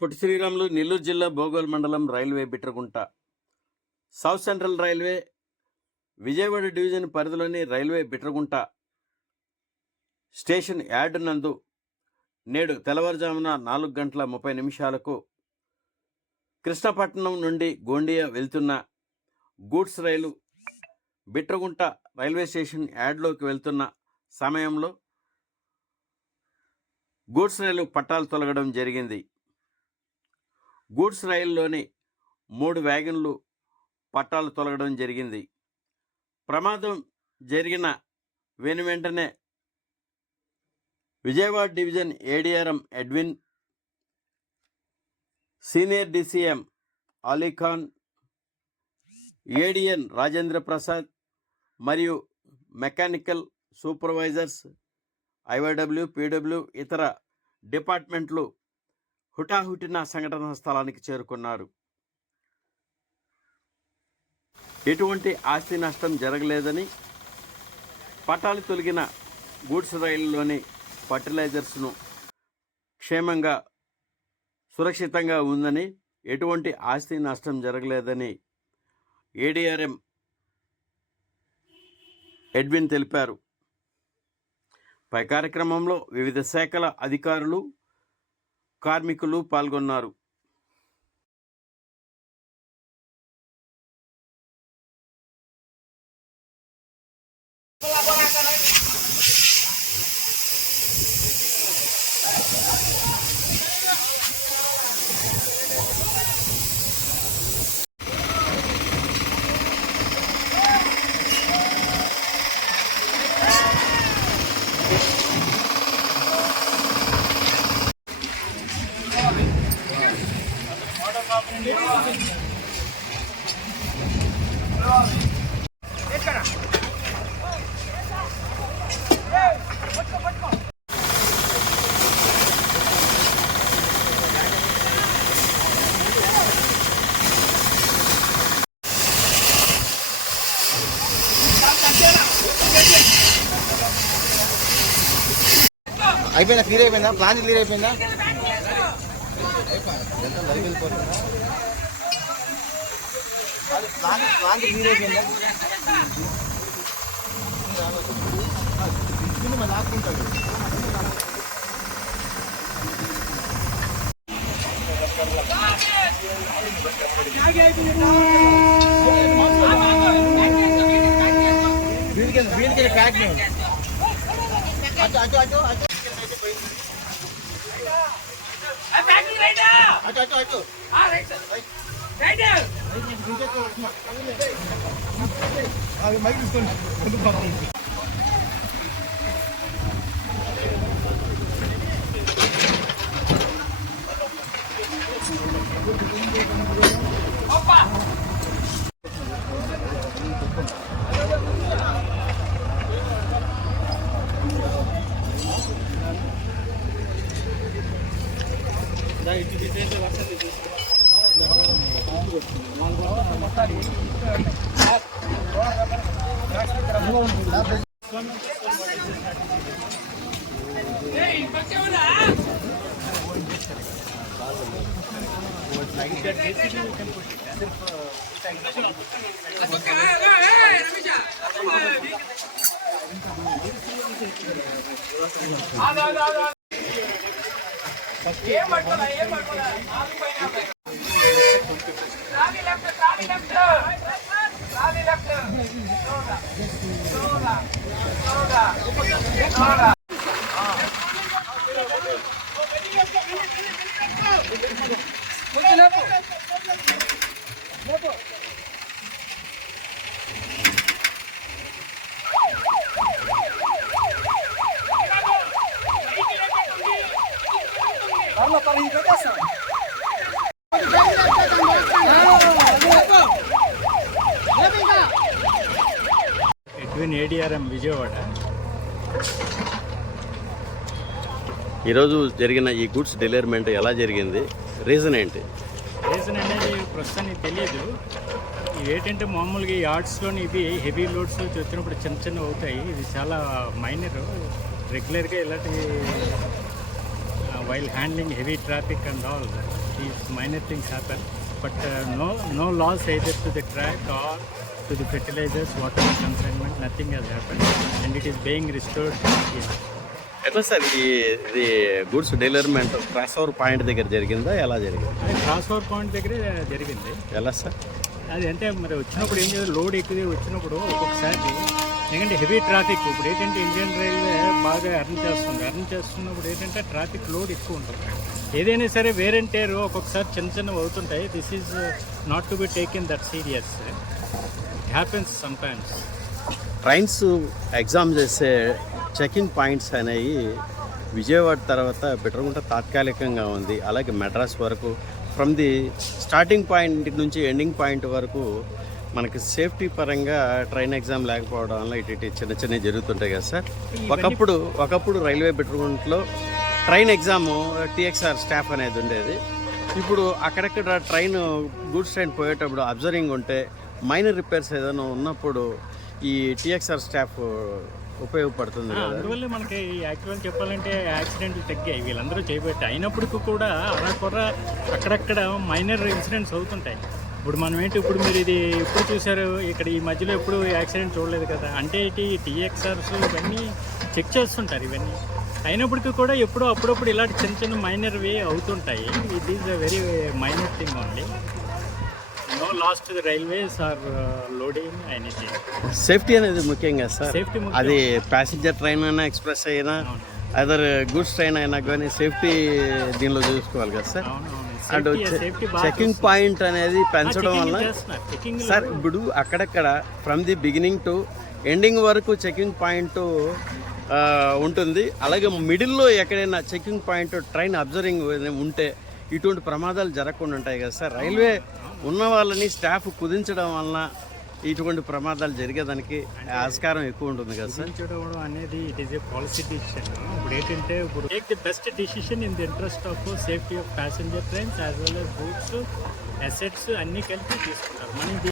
పొట్టి శ్రీరాములు నెల్లూరు జిల్లా భోగోల్ మండలం railway Bitragunta. South central railway Vijayawada division పరిధిలోని రైల్వే బిట్రగుంట స్టేషన్ యార్డ్ నందు నేడు తెల్లవారుజామున నాలుగు గంటల ముప్పై నిమిషాలకు కృష్ణపట్నం నుండి గోండియా వెళ్తున్న goods rail Bitragunta railway station యార్డ్లోకి వెళ్తున్న సమయంలో గూడ్స్ రైలు పట్టాలు తొలగడం జరిగింది. గూడ్స్ రైల్లోని మూడు వ్యాగన్లు పట్టాలు తొలగడం జరిగింది. ప్రమాదం జరిగిన వెను వెంటనే Vijayawada division ADRM Edwin senior DCM Ali Khan ADEN Rajendra Prasad మరియు మెకానికల్ సూపర్వైజర్స్ ఐవైడబ్ల్యూ పీడబ్ల్యూ ఇతర డిపార్ట్మెంట్లు హుటాహుటిన సంఘటనా స్థలానికి చేరుకున్నారు. ఎటువంటి ఆస్తి నష్టం జరగలేదని పట్టాలు తొలగిన గూడ్స్ రైలులోని ఫర్టిలైజర్స్ను క్షేమంగా సురక్షితంగా ఉందని ఎటువంటి ఆస్తి నష్టం జరగలేదని ఏడిఆర్ఎం ఎడ్విన్ తెలిపారు. పై కార్యక్రమంలో వివిధ శాఖల అధికారులు కార్మికులు పాల్గొన్నారు. అయిపోయిందా క్లియర్ అయిపోయిందా ప్లాన్ క్లియర్ అయిపోయిందా ప్లాన్ ప్లాన్ క్లియర్ అయిపోయిందా మరి లాక్కుంటాడు వీడికి వీడికి ప్యాక్ అటు అటు అటు అటు మైక్ తీసుకోండి. ఏం పట్టుకోదా ఏం పట్టుకోదా Sola, Sola, Sola, Sola. ఏడిఆర్ఎం Vijayawada. ఈరోజు జరిగిన ఈ గుడ్స్ డెలివర్మెంట్ ఎలా జరిగింది? రీజన్ ఏంటి? రీజన్ అనేది ప్రస్తుతానికి తెలియదు ఏంటంటే మామూలుగా ఈ ఆర్ట్స్లోని ఇవి హెవీ లోడ్స్ వచ్చినప్పుడు చిన్న చిన్న అవుతాయి. ఇది చాలా మైనర్. రెగ్యులర్గా ఇలాంటి while handling heavy traffic and all these minor things happen. But uh, no, no loss either to the track or to the fertilizers, water consignment, nothing has happened. And it is being restored. Here. ఎట్లా sir ఇది ఇది goods డెలివర్మెంట్ cross over point దగ్గర జరిగిందా? ఎలా జరిగింది? అది cross over point దగ్గరే జరిగింది. ఎలా సార్? అది అంటే మరి వచ్చినప్పుడు ఏం చేయాలి? లోడ్ ఎక్కువ వచ్చినప్పుడు ఒక్కొక్కసారి ఎందుకంటే హెవీ ట్రాఫిక్. ఇప్పుడు ఏంటంటే ఇండియన్ రైల్వే బాగా అర్న్ చేస్తుంది. అర్న్ చేస్తున్నప్పుడు ఏంటంటే ట్రాఫిక్ లోడ్ ఎక్కువ ఉంటుంది. ఏదైనా సరే వేరంటేరు ఒక్కొక్కసారి చిన్న చిన్నవి అవుతుంటాయి. This is not to be taken that serious happens some times trains exam చేసే చెకింగ్ పాయింట్స్ అనేవి విజయవాడ తర్వాత బిట్రగుంట తాత్కాలికంగా ఉంది. అలాగే మెడ్రాస్ వరకు ఫ్రమ్ ది స్టార్టింగ్ పాయింట్ నుంచి ఎండింగ్ పాయింట్ వరకు మనకి సేఫ్టీ పరంగా ట్రైన్ ఎగ్జామ్ లేకపోవడం వల్ల ఇటు ఇటు చిన్న చిన్నవి జరుగుతుంటాయి కదా సార్. ఒకప్పుడు ఒకప్పుడు రైల్వే బిట్రగుంటలో ట్రైన్ ఎగ్జామ్ టీఎక్స్ఆర్ స్టాఫ్ అనేది ఉండేది. ఇప్పుడు అక్కడక్కడ ట్రైన్ గూడ్స్ ట్రైన్ పోయేటప్పుడు అబ్జర్వింగ్ ఉంటే మైనర్ రిపేర్స్ ఏదైనా ఉన్నప్పుడు ఈ టీఎక్స్ఆర్ స్టాఫ్ ఉపయోగపడుతుంది అందువల్ల మనకి యాక్చువల్ చెప్పాలంటే యాక్సిడెంట్లు తగ్గాయి వీళ్ళందరూ చేయబట్టి అయినప్పటికీ కూడా అలా కూడా అక్కడక్కడ మైనర్ ఇన్సిడెంట్స్ అవుతుంటాయి. ఇప్పుడు మనం ఏంటి ఇప్పుడు మీరు ఇది ఎప్పుడు చూసారు ఇక్కడ ఈ మధ్యలో ఎప్పుడు యాక్సిడెంట్ చూడలేదు కదా. అంటే టీఎక్స్ఆర్స్ ఇవన్నీ చెక్ చేస్తుంటారు ఇవన్నీ. అయినప్పటికీ కూడా ఎప్పుడో అప్పుడప్పుడు ఇలాంటి చిన్న చిన్న మైనర్వి అవుతుంటాయి. It is a very minor thing only no last the railways are loading anything safety అనేది ముఖ్యంగా సార్ సేఫ్టీ అది ప్యాసింజర్ ట్రైన్ అయినా ఎక్స్ప్రెస్ అయినా అదర్ గూడ్స్ ట్రైన్ అయినా కానీ సేఫ్టీ దీనిలో చూసుకోవాలి కదా సార్ అండ్ చెకింగ్ పాయింట్ అనేది పెంచడం వల్ల సార్ ఇప్పుడు అక్కడక్కడ from the beginning to ending వరకు చెకింగ్ పాయింట్ ఉంటుంది. అలాగే మిడిల్లో ఎక్కడైనా చెకింగ్ పాయింట్ ట్రైన్ అబ్జర్వింగ్ ఉంటే ఇటువంటి ప్రమాదాలు జరగకుండా ఉంటాయి కదా సార్. రైల్వే ఉన్న వాళ్ళని స్టాఫ్ కుదించడం వలన ఇటువంటి ప్రమాదాలు జరిగేదానికి ఆస్కారం ఎక్కువ ఉంటుంది కదా సార్. చూడడం అనేది it is a policy decision ఇప్పుడు ఏంటంటే ఇప్పుడు take the best decision in the interest of safety of passenger trains as well as goods assets అన్నీ కలిపి తీసుకుంటారు. మనం